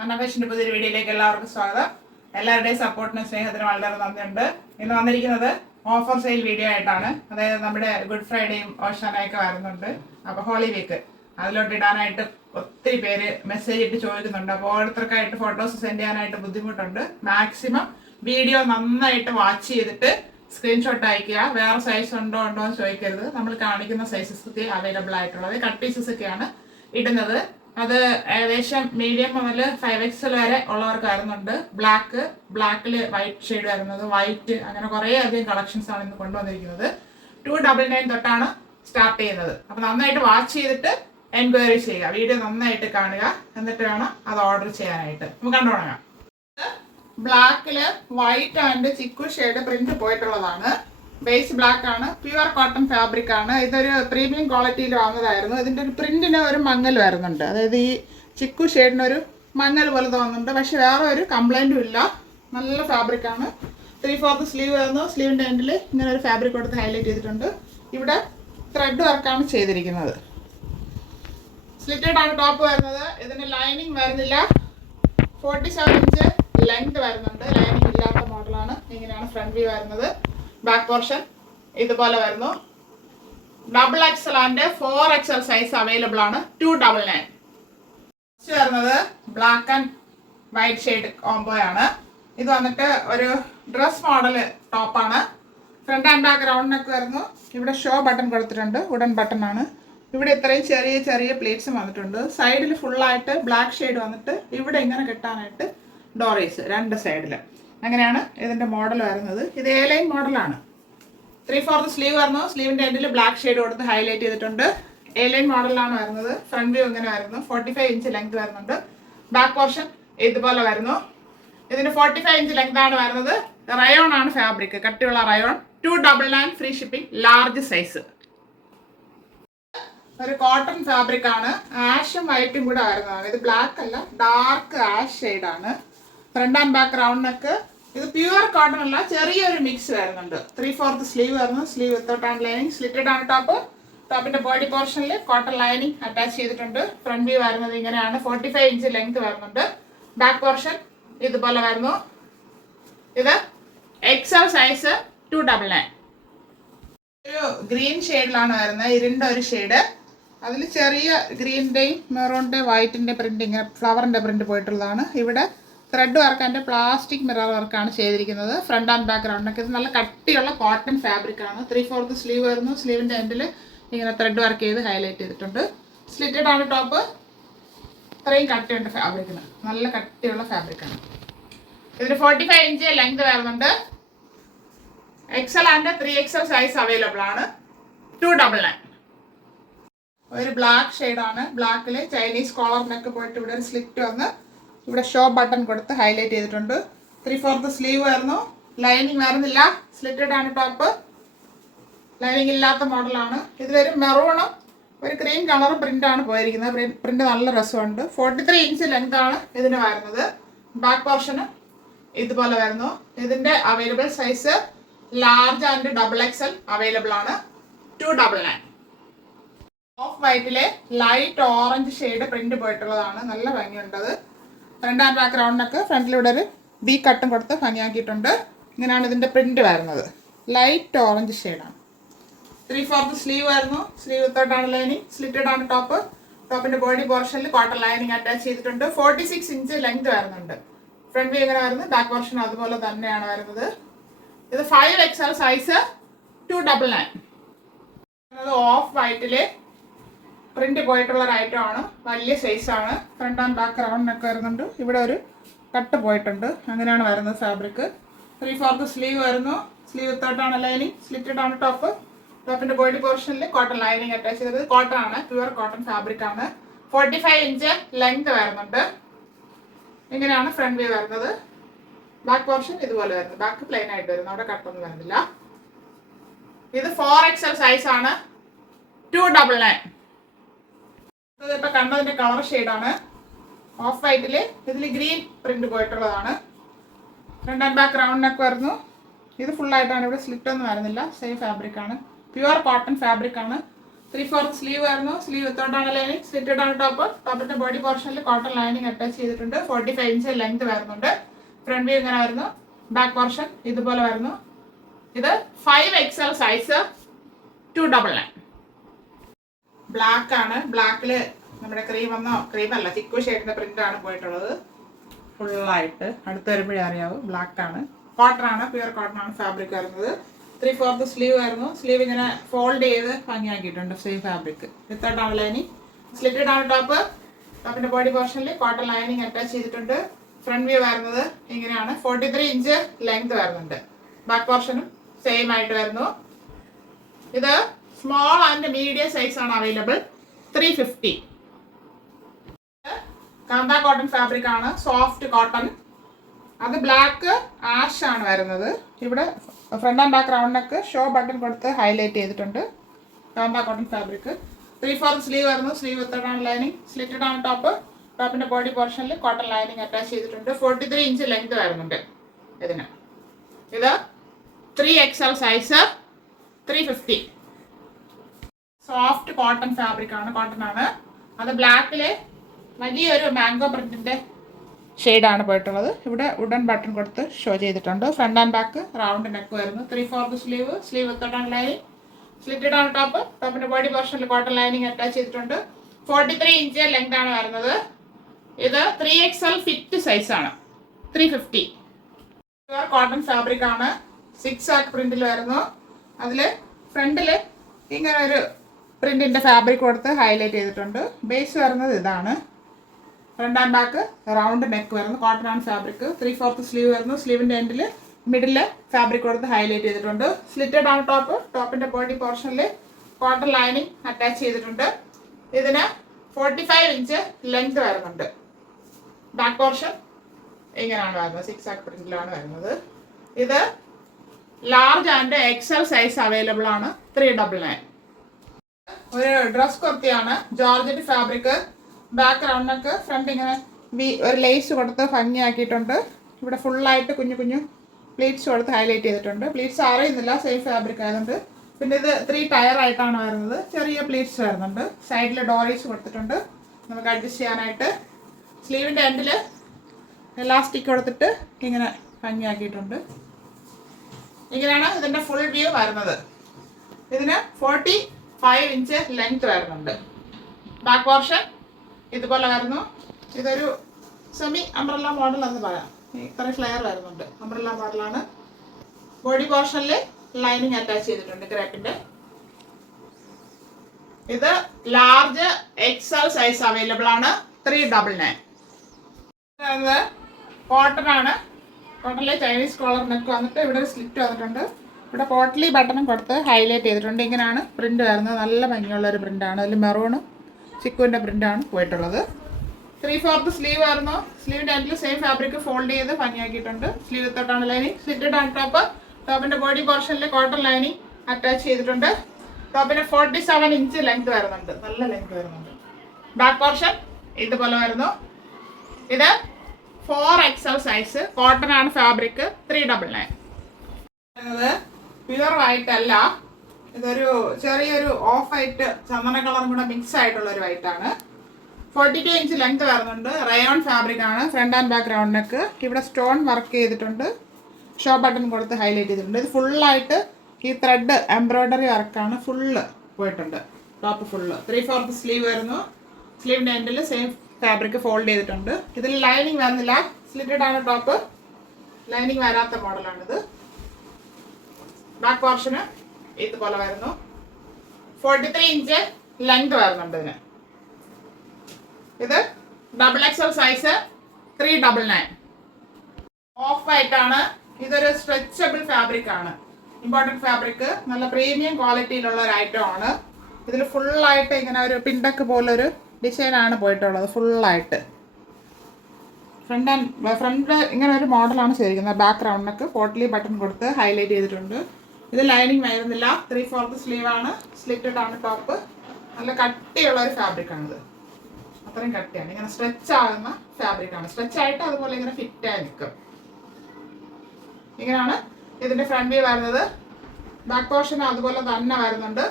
അന്നഫാഷൻ്റെ പുതിയൊരു വീഡിയോയിലേക്ക് എല്ലാവർക്കും സ്വാഗതം. എല്ലാവരുടെയും സപ്പോർട്ടിനും സ്നേഹത്തിനും വളരെ നന്ദിയുണ്ട്. ഇന്ന് വന്നിരിക്കുന്നത് ഓഫർ സെയിൽ വീഡിയോ ആയിട്ടാണ്. അതായത് നമ്മുടെ ഗുഡ് ഫ്രൈഡേയും ഓഷാനൊക്കെ വരുന്നുണ്ട്. അപ്പോൾ ഹോളി വീക്ക് അതിലോട്ട് ഇടാനായിട്ട് ഒത്തിരി പേര് മെസ്സേജ് ഇട്ട് ചോദിക്കുന്നുണ്ട്. അപ്പോൾ ഓരോരുത്തർക്കായിട്ട് ഫോട്ടോസ് സെൻഡ് ചെയ്യാനായിട്ട് ബുദ്ധിമുട്ടുണ്ട്. മാക്സിമം വീഡിയോ നന്നായിട്ട് വാച്ച് ചെയ്തിട്ട് സ്ക്രീൻഷോട്ട് അയക്കുക. വേറെ സൈസ് ഉണ്ടോ എന്ന് ചോദിക്കരുത്. നമ്മൾ കാണിക്കുന്ന സൈസസ് അവൈലബിൾ ആയിട്ടുള്ളത് കട്ട് പീസസ് ഒക്കെയാണ് ഇടുന്നത്. അത് ഏകദേശം മീഡിയം മുതൽ 5XL വരെ ഉള്ളവർക്ക് വരുന്നുണ്ട്. ബ്ലാക്കിൽ വൈറ്റ് ഷെയ്ഡ് വരുന്നത്, വൈറ്റ്, അങ്ങനെ കുറേ അധികം കളക്ഷൻസ് ആണ് ഇന്ന് കൊണ്ടുവന്നിരിക്കുന്നത്. 299 തൊട്ടാണ് സ്റ്റാർട്ട് ചെയ്യുന്നത്. അപ്പോൾ നന്നായിട്ട് വാച്ച് ചെയ്തിട്ട് എൻക്വയറി ചെയ്യുക. വീഡിയോ നന്നായിട്ട് കാണുക, എന്നിട്ട് വേണം അത് ഓർഡർ ചെയ്യാനായിട്ട്. നമുക്ക് കണ്ടു തുടങ്ങാം. ബ്ലാക്കില് white and chikoo shade print പോയിട്ടുള്ളതാണ്. ബേസ് ബ്ലാക്ക് ആണ്, പ്യുവർ കോട്ടൺ ഫാബ്രിക് ആണ്. ഇതൊരു പ്രീമിയം ക്വാളിറ്റിയിൽ വാങ്ങുന്നതായിരുന്നു. ഇതിൻ്റെ ഒരു പ്രിന്റിന് ഒരു മങ്ങൽ വരുന്നുണ്ട്. അതായത് ഈ ചിക്കു ഷെയ്ഡിനൊരു മങ്ങൽ പോലെ തോന്നുന്നുണ്ട്. പക്ഷെ വേറെ ഒരു കംപ്ലൈൻറ്റും ഇല്ല. നല്ല ഫാബ്രിക് ആണ്. 3/4 സ്ലീവ് വരുന്നു. സ്ലീവിൻ്റെ എൻഡിൽ ഇങ്ങനെ ഒരു ഫാബ്രിക് കൊടുത്ത് ഹൈലൈറ്റ് ചെയ്തിട്ടുണ്ട്. ഇവിടെ ത്രെഡ് വർക്കാണ് ചെയ്തിരിക്കുന്നത്. സ്ലിറ്റഡ് ആണ് ടോപ്പ് വരുന്നത്. ഇതിന് ലൈനിങ് വരുന്നില്ല. 47 ഇഞ്ച് ലെങ്ത് വരുന്നുണ്ട്. ലൈനിങ് ഇല്ലാത്ത മോഡലാണ്. ഇങ്ങനെയാണ് ഫ്രണ്ട് വ്യൂ വരുന്നത്. ബാക്ക് പോർഷൻ ഇതുപോലെ വരുന്നു. XXL and 4XL size available ആണ്. 299 വരുന്നത് black and white shade combo ആണ്. ഇത് വന്നിട്ട് ഒരു ഡ്രസ് മോഡൽ ടോപ്പാണ്. Front and back round neck വരുന്നു. ഇവിടെ ഷോ ബട്ടൺ കൊടുത്തിട്ടുണ്ട്. വുഡൻ ബട്ടൺ ആണ്. ഇവിടെ ഇത്രയും ചെറിയ ചെറിയ പ്ലേറ്റ്സും വന്നിട്ടുണ്ട്. സൈഡിൽ ഫുള്ളായിട്ട് ബ്ലാക്ക് ഷെയ്ഡ് വന്നിട്ട് ഇവിടെ ഇങ്ങനെ കെട്ടാനായിട്ട് ഡോറീസ് രണ്ട് സൈഡിൽ. അങ്ങനെയാണ് ഇതിൻ്റെ മോഡൽ വരുന്നത്. ഇത് എ ലൈൻ മോഡലാണ്. 3/4 സ്ലീവ് വരുന്നു. സ്ലീവിൻ്റെ എൻഡിൽ ബ്ലാക്ക് ഷെയ്ഡ് കൊടുത്ത് ഹൈലൈറ്റ് ചെയ്തിട്ടുണ്ട്. എ ലൈൻ മോഡലാണ് വരുന്നത്. ഫ്രണ്ട് വ്യൂ ഇങ്ങനെ വരുന്നു. 45 ഇഞ്ച് ലെങ്ത് വരുന്നുണ്ട്. ബാക്ക് പോർഷൻ ഇതുപോലെ വരുന്നു. ഇതിന് 45 ഇഞ്ച് ലെങ്ത് ആണ് വരുന്നത്. റയോൺ ആണ് ഫാബ്രിക്, കട്ടിയുള്ള rayon. 299 free shipping, large size. ഒരു കോട്ടൺ ഫാബ്രിക് ആണ്. ആഷും വൈറ്റും കൂടെ വരുന്നതാണ്. ഇത് ബ്ലാക്ക് അല്ല, ഡാർക്ക് ആഷ് ഷെയ്ഡാണ്. Front and back round neck. ഇത് പ്യുവർ കോട്ടൺ അല്ല, ചെറിയൊരു മിക്സ് വരുന്നുണ്ട്. 3/4 സ്ലീവ് വരുന്നു. Sleeve without and lining. Slitted ആണ് ടോപ്പ്. ടോപ്പിന്റെ ബോഡി പോർഷനിൽ കോട്ടൺ ലൈനിങ് അറ്റാച്ച് ചെയ്തിട്ടുണ്ട്. ഫ്രണ്ട് വ്യൂ വരുന്നത് ഇങ്ങനെയാണ്. 45 ഇഞ്ച് ലെങ്ത് വരുന്നുണ്ട്. ബാക്ക് പോർഷൻ ഇതുപോലെ വരുന്നു. ഇത് XL സൈസ് 299. ഒരു ഗ്രീൻ ഷെയ്ഡിലാണ് വരുന്നത്. ഇരുണ്ട ഒരു ഷെയ്ഡ്. അതിൽ ചെറിയ ഗ്രീനിൻ്റെയും മെറൂണിൻ്റെയും വൈറ്റിൻ്റെ പ്രിന്റ്, ഇങ്ങനെ ഫ്ലവറിൻ്റെ പ്രിന്റ് പോയിട്ടുള്ളതാണ്. ഇവിടെ thread work and plastic mirror വർക്കാണ് ചെയ്തിരിക്കുന്നത്. ഫ്രണ്ട് ആൻഡ് ബാക്ക് റൗണ്ടൊക്കെ. ഇത് നല്ല കട്ടിയുള്ള കോട്ടൺ ഫാബ്രിക് ആണ്. 3/4 സ്ലീവ് വരുന്നു. സ്ലീവിൻ്റെ എൻഡിൽ ഇങ്ങനെ ത്രെഡ് വർക്ക് ചെയ്ത് ഹൈലൈറ്റ് ചെയ്തിട്ടുണ്ട്. സ്ലിറ്റഡ് ആണ് ടോപ്പ്. ഇത്രയും കട്ടിയുണ്ട് ഫാബ്രിക്കിന്. നല്ല കട്ടിയുള്ള ഫാബ്രിക്കാണ്. ഇതിന് 45 ഇഞ്ച് ലെങ്ത് വരുന്നുണ്ട്. XL and 3XL size available ആണ്. 299. ഒരു ബ്ലാക്ക് ഷെയ്ഡാണ്. ബ്ലാക്കിൽ ചൈനീസ് കോളർ നെക്ക് പോയിട്ട് ഇവിടെ ഒരു സ്ലിറ്റ് വന്ന് ഇവിടെ ഷോ ബട്ടൺ കൊടുത്ത് ഹൈലൈറ്റ് ചെയ്തിട്ടുണ്ട്. 3/4 സ്ലീവ് വരുന്നു. ലൈനിങ് വരുന്നില്ല. സ്ലിറ്റഡ് ആണ് ടോപ്പ്. ലൈനിങ് ഇല്ലാത്ത മോഡലാണ്. ഇതിലൊരു മെറൂണും ഒരു ക്രീം കളർ പ്രിൻ്റാണ് പോയിരിക്കുന്നത്. പ്രിൻ്റ് നല്ല രസമുണ്ട്. 43 ഇഞ്ച് ലെങ്ത് ആണ് ഇതിന് വരുന്നത്. ബാക്ക് പോർഷന് ഇതുപോലെ വരുന്നു. ഇതിൻ്റെ available size large and XXL available ആണ്. 299. ഓഫ് വൈറ്റിലെ ലൈറ്റ് ഓറഞ്ച് ഷെയ്ഡ് പ്രിന്റ് പോയിട്ടുള്ളതാണ്. നല്ല ഭംഗിയുണ്ടത്. ഫ്രണ്ട് ആൻഡ് ബാക്ക് റൗണ്ടിനൊക്കെ ഫ്രണ്ടിലൂടെ ഒരു ബി കട്ടും കൊടുത്ത് ഭംഗിയാക്കിയിട്ടുണ്ട്. ഇങ്ങനെയാണ് ഇതിൻ്റെ പ്രിന്റ് വരുന്നത്. ലൈറ്റ് ഓറഞ്ച് ഷെയ്ഡാണ്. 3/4 സ്ലീവ് വരുന്നു. സ്ലീവ് വിത്തൗട്ടാണ് ലൈനിങ്. സ്ലിറ്റഡ് ആണ് ടോപ്പ്. ടോപ്പിൻ്റെ ബോഡി പോർഷനിൽ കോട്ടൺ ലൈനിങ് അറ്റാച്ച് ചെയ്തിട്ടുണ്ട്. 46 ഇഞ്ച് ലെങ്ത് വരുന്നുണ്ട്. ഫ്രണ്ട് വ്യൂ ഇങ്ങനെ വരുന്നത്. ബാക്ക് പോർഷൻ അതുപോലെ തന്നെയാണ് വരുന്നത്. ഇത് 5XL സൈസ് 299. ഓഫ് വൈറ്റില് പ്രിന്റ് പോയിട്ടുള്ള ഒരു ഐറ്റം ആണ്. വലിയ സൈസാണ്. ഫ്രണ്ട് ആൻഡ് ബാക്ക് റൗണ്ടിനൊക്കെ വരുന്നുണ്ട്. ഇവിടെ ഒരു കട്ട് പോയിട്ടുണ്ട്. അങ്ങനെയാണ് വരുന്നത് ഫാബ്രിക്. 3/4 സ്ലീവ് വരുന്നു. സ്ലീവ് വിത്തൗട്ടാണ് ലൈനിങ്. സ്ലിറ്റഡ് ആണ് ടോപ്പ്. ടോപ്പിന്റെ ബോഡി പോർഷനിൽ കോട്ടൺ ലൈനിങ് അറ്റാച്ച് ചെയ്തത്. കോട്ടൺ ആണ്, പ്യുവർ കോട്ടൺ ഫാബ്രിക് ആണ്. 45 ഇഞ്ച് ലെങ്ത് വരുന്നുണ്ട്. ഇങ്ങനെയാണ് ഫ്രണ്ട് വ്യൂ വരുന്നത്. ബാക്ക് പോർഷൻ ഇതുപോലെ വരുന്നത്. ബാക്ക് പ്ലെയിൻ ആയിട്ട് വരുന്നു. അവിടെ കട്ടൊന്നും വരുന്നില്ല. ഇത് 4XL സൈസ് ആണ്. 299. ഇപ്പൊ കണ്ടതിന്റെ കളർ ഷെയ്ഡാണ്. ഓഫ് വൈറ്റില് ഇതിൽ ഗ്രീൻ പ്രിന്റ് പോയിട്ടുള്ളതാണ്. Front and back round neck വരുന്നു. ഇത് ഫുള്ളായിട്ടാണ്. ഇവിടെ സ്ലിറ്റ് ഒന്നും വരുന്നില്ല. സെയിം ഫാബ്രിക് ആണ്. പ്യുവർ കോട്ടൺ ഫാബ്രിക് ആണ്. 3/4 സ്ലീവ് ആയിരുന്നു. സ്ലീവ് വിത്തോട്ടാണ് ലൈനിങ്, സ്ലിറ്റഡ് ആണ് ടോപ്പ്. ടോപ്പിന്റെ ബോഡി പോർഷനിൽ കോട്ടൺ ലൈനിങ് അറ്റാച്ച് ചെയ്തിട്ടുണ്ട്. 45 ഇഞ്ച് ലെങ്ത് വരുന്നുണ്ട്. ഫ്രണ്ട് വ്യൂ ഇങ്ങനെ വരുന്നു. ബാക്ക് പോർഷൻ ഇതുപോലെ വരുന്നു. ഇത് 5XL സൈസ് 299. ബ്ലാക്ക് ആണ്. ബ്ലാക്കില് നമ്മുടെ ക്രീമല്ല ചിക്കു ഷെയ്ഡിന്റെ പ്രിന്റ് ആണ് പോയിട്ടുള്ളത്. ഫുള്ളായിട്ട് അടുത്ത് വരുമ്പോഴേ അറിയാവൂ. ബ്ലാക്ക് ആണ്. കോട്ടൺ ആണ്, പ്യുവർ കോട്ടൺ ആണ് ഫാബ്രിക് വരുന്നത്. 3/4 സ്ലീവ് ആയിരുന്നു. സ്ലീവ് ഇങ്ങനെ ഫോൾഡ് ചെയ്ത് ഭംഗിയാക്കിയിട്ടുണ്ട്. Same fabric without lining, slitted ആണ് ടോപ്പ്. ടോപ്പിന്റെ ബോഡി പോർഷനിൽ കോട്ടൺ ലൈനിങ് അറ്റാച്ച് ചെയ്തിട്ടുണ്ട്. ഫ്രണ്ട് വ്യൂ വരുന്നത് ഇങ്ങനെയാണ്. 43 ഇഞ്ച് ലെങ്ത് വരുന്നുണ്ട്. ബാക്ക് പോർഷനും സെയിം ആയിട്ട് വരുന്നു. ഇത് സ്മോൾ ആൻഡ് മീഡിയം സൈസ് ആണ് അവൈലബിൾ. 350. കാന്ത കോട്ടൺ ഫാബ്രിക് ആണ്, സോഫ്റ്റ് കോട്ടൺ. അത് ബ്ലാക്ക് ആഷ് ആണ് വരുന്നത്. ഇവിടെ front and back round neck show button കൊടുത്ത് ഹൈലൈറ്റ് ചെയ്തിട്ടുണ്ട്. Kantha cotton fabric. 3/4 സ്ലീവ് വരുന്നു. സ്ലീവ് വിത്തൗട്ട് ലൈനിങ്, സ്ലിറ്റഡ് ആണ് ടോപ്പ്. ടോപ്പിന്റെ ബോഡി പോർഷനിൽ കോട്ടൺ ലൈനിങ് അറ്റാച്ച് ചെയ്തിട്ടുണ്ട്. 43 ഇഞ്ച് ലെങ്ത് വരുന്നുണ്ട് ഇതിന്. ഇത് 3XL size 350. Soft cotton fabric ആണ്, കോട്ടൺ ആണ്. അത് ബ്ലാക്കില് വലിയൊരു മാംഗോ പ്രിന്റിന്റെ ഷെയ്ഡാണ് പോയിട്ടുള്ളത്. ഇവിടെ വുഡൻ ബട്ടൺ കൊടുത്ത് ഷോ ചെയ്തിട്ടുണ്ട്. Front and back round neck വരുന്നു. 3/4 sleeve, sleeve without lining, slitted ആണ് ടോപ്പ്. ടോപ്പിന്റെ ബോഡി പോർഷനിൽ കോട്ടൺ ലൈനിങ് അറ്റാച്ച് ചെയ്തിട്ടുണ്ട്. 43 ഇഞ്ച് ലെങ്ത് ആണ് വരുന്നത്. ഇത് 3XL ഫിറ്റ് സൈസ് ആണ്. 350. പ്യുവർ കോട്ടൺ ഫാബ്രിക് ആണ്. 6 ആക്ക് പ്രിന്റിൽ വരുന്നു. അതില് ഫ്രണ്ടില് ഇങ്ങനെ ഒരു പ്രിന്റിന്റെ ഫാബ്രിക് കൊടുത്ത് ഹൈലൈറ്റ് ചെയ്തിട്ടുണ്ട്. ബേസ് വരുന്നത് ഇതാണ്. Front and back round neck വരുന്നു. കോട്ടൺ ആണ് ഫാബ്രിക്. 3/4 സ്ലീവ് വരുന്നു. സ്ലീവിന്റെ എൻഡിൽ മിഡില് ഫാബ്രിക് കൊടുത്ത് ഹൈലൈറ്റ് ചെയ്തിട്ടുണ്ട്. സ്ലിറ്റഡ് ആണ് ടോപ്പ്. ടോപ്പിന്റെ ബോഡി പോർഷനിൽ കോട്ടൺ ലൈനിങ് അറ്റാച്ച് ചെയ്തിട്ടുണ്ട്. ഇതിന് 45 ഇഞ്ച് ലെങ്ത് വരുന്നുണ്ട്. ബാക്ക് പോർഷൻ ഇങ്ങനെയാണ് വരുന്നത്. 6 ആക്ക് പ്രിന്റിലാണ് വരുന്നത്. ഇത് large and XL size available ആണ്. 399. ഒരു ഡ്രസ് കുർത്തിയാണ്. Georgette fabric. Back round neck, front ഇങ്ങനെ ഒരു ലേസ് കൊടുത്ത് ഭംഗിയാക്കിയിട്ടുണ്ട്. ഇവിടെ ഫുള്ളായിട്ട് കുഞ്ഞു കുഞ്ഞു പ്ലീറ്റ്സ് കൊടുത്ത് ഹൈലൈറ്റ് ചെയ്തിട്ടുണ്ട്. പ്ലീറ്റ്സ് അറിയുന്നില്ല, സെയിം ഫാബ്രിക് ആയതുകൊണ്ട്. പിന്നെ ഇത് 3 ടയർ ആയിട്ടാണ് വരുന്നത്. ചെറിയ പ്ലീറ്റ്സ് വരുന്നുണ്ട്. സൈഡിൽ ഡോറീസ് കൊടുത്തിട്ടുണ്ട് നമുക്ക് അഡ്ജസ്റ്റ് ചെയ്യാനായിട്ട്. സ്ലീവിൻ്റെ എൻഡിൽ എലാസ്റ്റിക് കൊടുത്തിട്ട് ഇങ്ങനെ ഭംഗിയാക്കിയിട്ടുണ്ട്. ഇങ്ങനെയാണ് ഇതിൻ്റെ ഫുൾ വ്യൂ വരുന്നത്. ഇതിന് 45 ഇഞ്ച് ലെങ്ത് വരുന്നുണ്ട്. ബാക്ക് പോർഷൻ ഇതുപോലെ വരുന്നു. ഇതൊരു സെമി അംബ്രല്ല മോഡൽ എന്ന് പറയാം. ഇത്രയും ഫ്ലെയർ വരുന്നുണ്ട്. അംബ്രല്ല മോഡലാണ്. ബോഡി പോർഷനിൽ ലൈനിങ് അറ്റാച്ച് ചെയ്തിട്ടുണ്ട് ക്രേപ്പിന്റെ. ഇത് ലാർജ് XL സൈസ് അവൈലബിൾ ആണ്. 399. കോട്ടൺ ആണ്. കോട്ടണിലെ ചൈനീസ് കോളർ നെക്ക് വന്നിട്ട് ഇവിടെ ഒരു സ്ലിറ്റ് വന്നിട്ടുണ്ട്. ഇവിടെ പോട്ട്ലി ബട്ടണും കൊടുത്ത് ഹൈലൈറ്റ് ചെയ്തിട്ടുണ്ട്. ഇങ്ങനെയാണ് പ്രിന്റ് വരുന്നത്. നല്ല ഭംഗിയുള്ളൊരു പ്രിന്റാണ്. അതിൽ മെറൂണും ചിക്കുവിൻ്റെ പ്രിന്റാണ് പോയിട്ടുള്ളത്. 3/4 സ്ലീവ് ആയിരുന്നു. സ്ലീവിൻ്റെ എൻഡിൽ സെയിം ഫാബ്രിക് ഫോൾഡ് ചെയ്ത് ഭംഗിയാക്കിയിട്ടുണ്ട്. സ്ലീവ് വിത്തൗട്ട് ലൈനിങ്, സ്ലിറ്റഡ് ആണ് ടോപ്പ്. ടോപ്പിന്റെ ബോഡി പോർഷനിൽ കോട്ടൺ ലൈനിങ് അറ്റാച്ച് ചെയ്തിട്ടുണ്ട്. ടോപ്പിന് 47 ഇഞ്ച് ലെങ്ത് വരുന്നുണ്ട്. നല്ല ലെങ്ത് വരുന്നുണ്ട്. ബാക്ക് പോർഷൻ ഇതുപോലെ വരുന്നു. ഇത് 4XL സൈസ് കോട്ടൺ ആണ് ഫാബ്രിക്. 399. പ്യുവർ വൈറ്റ് അല്ല, ഇതൊരു ചെറിയൊരു ഓഫ് വൈറ്റ് ചന്ദന കളറും കൂടെ മിക്സ് ആയിട്ടുള്ള ഒരു വൈറ്റ് ആണ്. 42 ഇഞ്ച് ലെങ്ത് വരുന്നുണ്ട്. റയോൺ ഫാബ്രിക് ആണ്. Front and back round neck. ഇവിടെ സ്റ്റോൺ വർക്ക് ചെയ്തിട്ടുണ്ട്. ഷോ ബട്ടൺ കൊടുത്ത് ഹൈലൈറ്റ് ചെയ്തിട്ടുണ്ട്. ഇത് ഫുള്ളായിട്ട് ഈ ത്രെഡ് എംബ്രോയിഡറി വർക്കാണ് ഫുള്ള് പോയിട്ടുണ്ട്. ടോപ്പ് ഫുള്ള് 3/4 സ്ലീവ് വരുന്നു. സ്ലീവിൻ്റെ എൻഡിൽ സെയിം ഫാബ്രിക് ഫോൾഡ് ചെയ്തിട്ടുണ്ട്. ഇതിൽ ലൈനിങ് വരുന്നില്ല. സ്ലിറ്റഡ് ആണ് ടോപ്പ്. ലൈനിങ് വരാത്ത മോഡലാണിത്. ബാക്ക് പോർഷന് ഇതുപോലെ വരുന്നു. 43 ഇഞ്ച് ലെങ്ത് വരുന്നുണ്ട് ഇതിന്. ഇത് XXL സൈസ് 399. ഓഫ് വൈറ്റ് ആണ്. ഇതൊരു സ്ട്രെച്ചബിൾ ഫാബ്രിക് ആണ്. Important fabric. നല്ല പ്രീമിയം ക്വാളിറ്റിയിലുള്ള ഒരു ഐറ്റം ആണ്. ഇതിൽ ഫുള്ളായിട്ട് ഇങ്ങനെ ഒരു പിണ്ടക്ക് പോലൊരു ഡിസൈനാണ് പോയിട്ടുള്ളത്. ഫുള്ളായിട്ട് ഫ്രണ്ട് ഇങ്ങനെ ഒരു മോഡലാണ് ചെയ്തിരിക്കുന്നത്. ബാക്ക് റൗണ്ടിനൊക്കെ പോട്ട്ലി ബട്ടൺ കൊടുത്ത് ഹൈലൈറ്റ് ചെയ്തിട്ടുണ്ട്. ഇത് ലൈനിങ് വരുന്നില്ല. 3/4 സ്ലീവ് ആണ്. സ്ലിറ്റഡ് ആണ് ടോപ്പ്. നല്ല കട്ടിയുള്ള ഒരു ഫാബ്രിക് ആണിത്. അത്രയും കട്ടിയാണ്. ഇങ്ങനെ സ്ട്രെച്ച് ആകുന്ന ഫാബ്രിക് ആണ്. സ്ട്രെച്ച് ആയിട്ട് അതുപോലെ ഇങ്ങനെ ഫിറ്റ് ആയി നിൽക്കും. ഇങ്ങനെയാണ് ഇതിന്റെ ഫ്രണ്ട് വ്യൂ വരുന്നത്. ബാക്ക് പോർഷൻ അതുപോലെ തന്നെ വരുന്നുണ്ട്.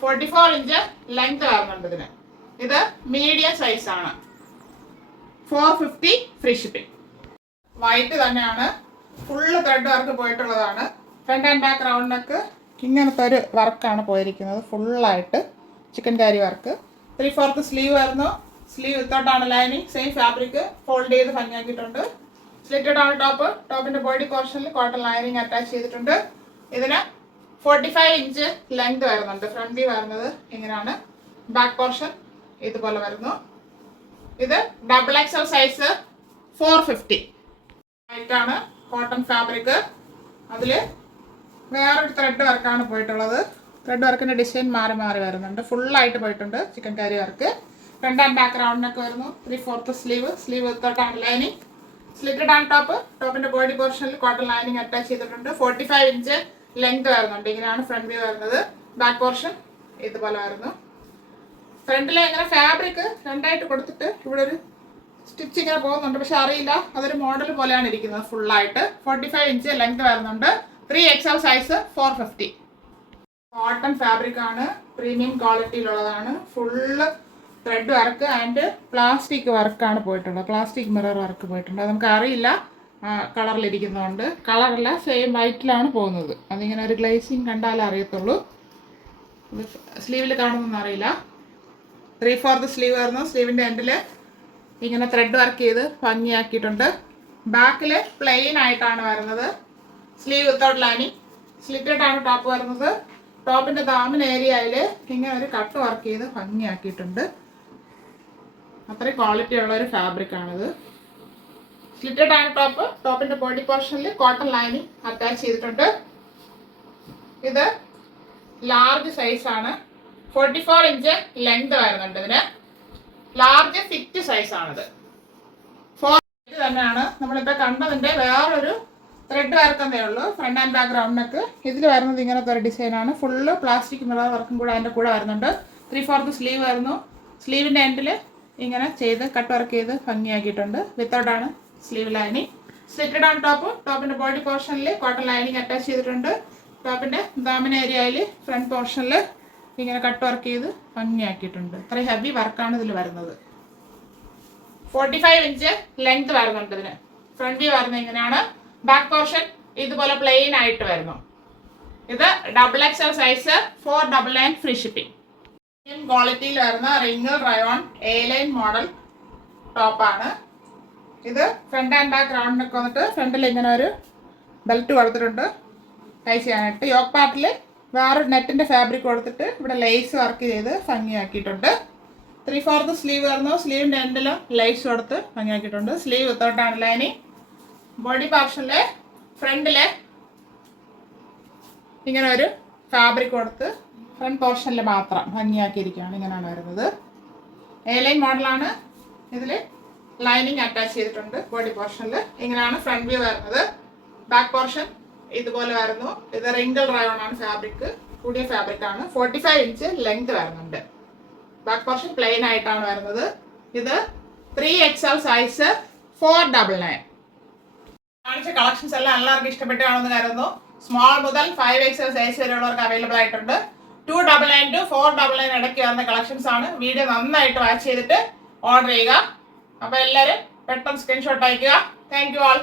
44 ഇഞ്ച് ലെങ്ത് വരുന്നുണ്ട് ഇതിന്. ഇത് മീഡിയം സൈസ് ആണ്. 450 ഫ്രീ ഷിപ്പിംഗ്. വൈറ്റ് തന്നെയാണ്, ഫുള്ള് ത്രെഡ് വർക്ക് പോയിട്ടുള്ളതാണ്. Front and back round neck ഇങ്ങനത്തെ ഒരു വർക്കാണ് പോയിരിക്കുന്നത്. ഫുള്ളായിട്ട് ചിക്കൻ കാരി വർക്ക്. 3/4 സ്ലീവ് വരുന്നു. സ്ലീവ് വിത്തോട്ടാണ് ലൈനിങ്. സെയിം ഫാബ്രിക് ഫോൾഡ് ചെയ്ത് ഭംഗിയാക്കിയിട്ടുണ്ട്. സ്ലിറ്റഡ് ആണ് ടോപ്പ്. ടോപ്പിന്റെ ബോഡി പോർഷനിൽ കോട്ടൺ ലൈനിങ് അറ്റാച്ച് ചെയ്തിട്ടുണ്ട്. ഇതിന് 45 ഇഞ്ച് ലെങ്ത് വരുന്നുണ്ട്. ഫ്രണ്ട് വ്യൂ വരുന്നത് ഇങ്ങനെയാണ്. ബാക്ക് പോർഷൻ ഇതുപോലെ വരുന്നു. ഇത് XXL സൈസ് 450. വൈറ്റാണ്, കോട്ടൺ ഫാബ്രിക്. അതിൽ വേറൊരു ത്രെഡ് വർക്കാണ് പോയിട്ടുള്ളത്. ത്രെഡ് വർക്കിന്റെ ഡിസൈൻ മാറി മാറി വരുന്നുണ്ട്. ഫുള്ളായിട്ട് പോയിട്ടുണ്ട് chikankari work. Front and back round neck വരുന്നു. 3/4 സ്ലീവ്. സ്ലീവ് വിത്തോട്ടാണ് ലൈനിങ്. സ്ലിറ്റഡ് ആണ് ടോപ്പ്. ടോപ്പിന്റെ ബോഡി പോർഷനിൽ കോട്ടൺ ലൈനിങ് അറ്റാച്ച് ചെയ്തിട്ടുണ്ട്. 45 ഇഞ്ച് ലെങ്ത് വരുന്നുണ്ട്. ഇങ്ങനെയാണ് ഫ്രണ്ട് വ്യൂ വരുന്നത്. ബാക്ക് പോർഷൻ ഇതുപോലെ വരുന്നു. ഫ്രണ്ടിലെ ഇങ്ങനെ ഫാബ്രിക് രണ്ടായിട്ട് കൊടുത്തിട്ട് ഇവിടെ ഒരു സ്റ്റിച്ച് ഇങ്ങനെ പോകുന്നുണ്ട്, പക്ഷെ അറിയില്ല, അതൊരു മോഡൽ പോലെയാണ് ഇരിക്കുന്നത്. ഫുള്ളായിട്ട് 45 ഇഞ്ച് ലെങ്ത് വരുന്നുണ്ട്. 3XL size 450. കോട്ടൺ ഫാബ്രിക് ആണ്, പ്രീമിയം ക്വാളിറ്റിയിലുള്ളതാണ്. Full thread work and plastic വർക്കാണ് പോയിട്ടുള്ളത്. പ്ലാസ്റ്റിക് മിറർ വർക്ക് പോയിട്ടുണ്ട്. അത് നമുക്ക് അറിയില്ല കളറിലിരിക്കുന്നതുകൊണ്ട്. കളറല്ല, സെയിം വൈറ്റിലാണ് പോകുന്നത്. അതിങ്ങനെ ഒരു ഗ്ലേസിങ് കണ്ടാലേ അറിയത്തുള്ളൂ. സ്ലീവിൽ കാണുന്നൊന്നും അറിയില്ല. 3/4 സ്ലീവ് വരുന്നു. സ്ലീവിൻ്റെ എൻഡിൽ ഇങ്ങനെ ത്രെഡ് വർക്ക് ചെയ്ത് ഭംഗിയാക്കിയിട്ടുണ്ട്. ബാക്കിൽ പ്ലെയിൻ ആയിട്ടാണ് വരുന്നത്. Sleeve without lining. സ്ലിറ്റഡ് ആണ് ടോപ്പ് വരുന്നത്. ടോപ്പിൻ്റെ ദാമിൻ ഏരിയയിൽ ഇങ്ങനെ ഒരു കട്ട് വർക്ക് ചെയ്ത് ഭംഗിയാക്കിയിട്ടുണ്ട്. അത്രയും ക്വാളിറ്റി ഉള്ള ഒരു ഫാബ്രിക് ആണിത്. സ്ലിറ്റഡ് ആണ് ടോപ്പ്. ടോപ്പിൻ്റെ ബോഡി പോർഷനിൽ കോട്ടൺ ലൈനിങ് അറ്റാച്ച് ചെയ്തിട്ടുണ്ട്. ഇത് ലാർജ് സൈസാണ്. 44 ഇഞ്ച് ലെങ്ത് വരുന്നുണ്ട് ഇതിന്. Large fit സൈസാണിത്. 4 ഇഞ്ച് തന്നെയാണ്. നമ്മളിപ്പോൾ കണ്ടതിൻ്റെ വേറൊരു ത്രെഡ് വർക്കുന്നേ ഉള്ളൂ. Front and back round neck. ഇതിൽ വരുന്നത് ഇങ്ങനത്തെ ഒരു ഡിസൈനാണ്. ഫുള്ള് പ്ലാസ്റ്റിക് മിറർ വർക്കും കൂടെ അതിൻ്റെ കൂടെ വരുന്നുണ്ട്. 3/4 സ്ലീവ് വരുന്നു. സ്ലീവിൻ്റെ എൻഡിൽ ഇങ്ങനെ ചെയ്ത് കട്ട് വർക്ക് ചെയ്ത് ഭംഗിയാക്കിയിട്ടുണ്ട്. വിത്തൗട്ടാണ് സ്ലീവ് ലൈനിങ്. സ്ലിറ്റഡ് ആണ് ടോപ്പ്. ടോപ്പിൻ്റെ ബോഡി പോർഷനിൽ കോട്ടൺ ലൈനിങ് അറ്റാച്ച് ചെയ്തിട്ടുണ്ട്. ടോപ്പിൻ്റെ ദാമിൻ ഏരിയയിൽ ഫ്രണ്ട് പോർഷനിൽ ഇങ്ങനെ കട്ട് വർക്ക് ചെയ്ത് ഭംഗിയാക്കിയിട്ടുണ്ട്. അത്രയും ഹെവി വർക്കാണ് ഇതിൽ വരുന്നത്. 45 ഇഞ്ച് ലെങ്ത് വരുന്നുണ്ട് ഇതിന്. ഫ്രണ്ട് വ്യൂ വരുന്നത് ഇങ്ങനെയാണ്. ബാക്ക് പോർഷൻ ഇതുപോലെ പ്ലെയിൻ ആയിട്ട് വരുന്നു. ഇത് XXL സൈസ് 499 ഫ്രീ ഷിപ്പിംഗ്. ക്വാളിറ്റിയിൽ വരുന്ന റിംഗിൾ റയോൺ A-ലൈൻ മോഡൽ ടോപ്പാണ്. ഇത് front and back round neck വന്നിട്ട് ഫ്രണ്ടിൽ ഇങ്ങനെ ഒരു ബെൽറ്റ് കൊടുത്തിട്ടുണ്ട് ടൈ ചെയ്യാനായിട്ട്. യോക്ക് പാർട്ടിൽ വേറെ നെറ്റിൻ്റെ ഫാബ്രിക് കൊടുത്തിട്ട് ഇവിടെ ലേസ് വർക്ക് ചെയ്ത് ഭംഗിയാക്കിയിട്ടുണ്ട്. 3/4 സ്ലീവ് വരുന്നു. സ്ലീവിൻ്റെ എൻഡിലും ലേസ് കൊടുത്ത് ഭംഗിയാക്കിയിട്ടുണ്ട്. സ്ലീവ് വിത്തൗട്ടാണ് ലൈനിങ്. ബോഡി പോർഷനിലെ ഫ്രണ്ടിലെ ഇങ്ങനെ ഒരു ഫാബ്രിക് കൊടുത്ത് ഫ്രണ്ട് പോർഷനിൽ മാത്രം ഭംഗിയാക്കിയിരിക്കുകയാണ്. ഇങ്ങനെയാണ് വരുന്നത്. A-ലൈൻ മോഡലാണ്. ഇതിൽ ലൈനിങ് അറ്റാച്ച് ചെയ്തിട്ടുണ്ട് ബോഡി പോർഷനിൽ. ഇങ്ങനെയാണ് ഫ്രണ്ട് വ്യൂ വരുന്നത്. ബാക്ക് പോർഷൻ ഇതുപോലെ വരുന്നു. ഇത് റിംഗിൾ റയോൺ ആണ് ഫാബ്രിക്. കൂടിയ ഫാബ്രിക് ആണ്. 45 ഇഞ്ച് ലെങ്ത് വരുന്നുണ്ട്. ബാക്ക് പോർഷൻ പ്ലെയിൻ ആയിട്ടാണ് വരുന്നത്. ഇത് 3XL സൈസ് 499. കാണിച്ച കളക്ഷൻസ് എല്ലാം എല്ലാവർക്കും ഇഷ്ടപ്പെട്ടാണെന്ന് കരുതുന്നു. സ്മോൾ മുതൽ 5XL സൈസ് വരെയുള്ളവർക്ക് അവൈലബിൾ ആയിട്ടുണ്ട്. 299 to 499 ഇടയ്ക്ക് വരുന്ന കളക്ഷൻസ് ആണ്. വീഡിയോ നന്നായിട്ട് വാച്ച് ചെയ്തിട്ട് ഓർഡർ ചെയ്യുക. അപ്പോൾ എല്ലാവരും പെട്ടെന്ന് സ്ക്രീൻഷോട്ട് അയക്കുക. Thank you all.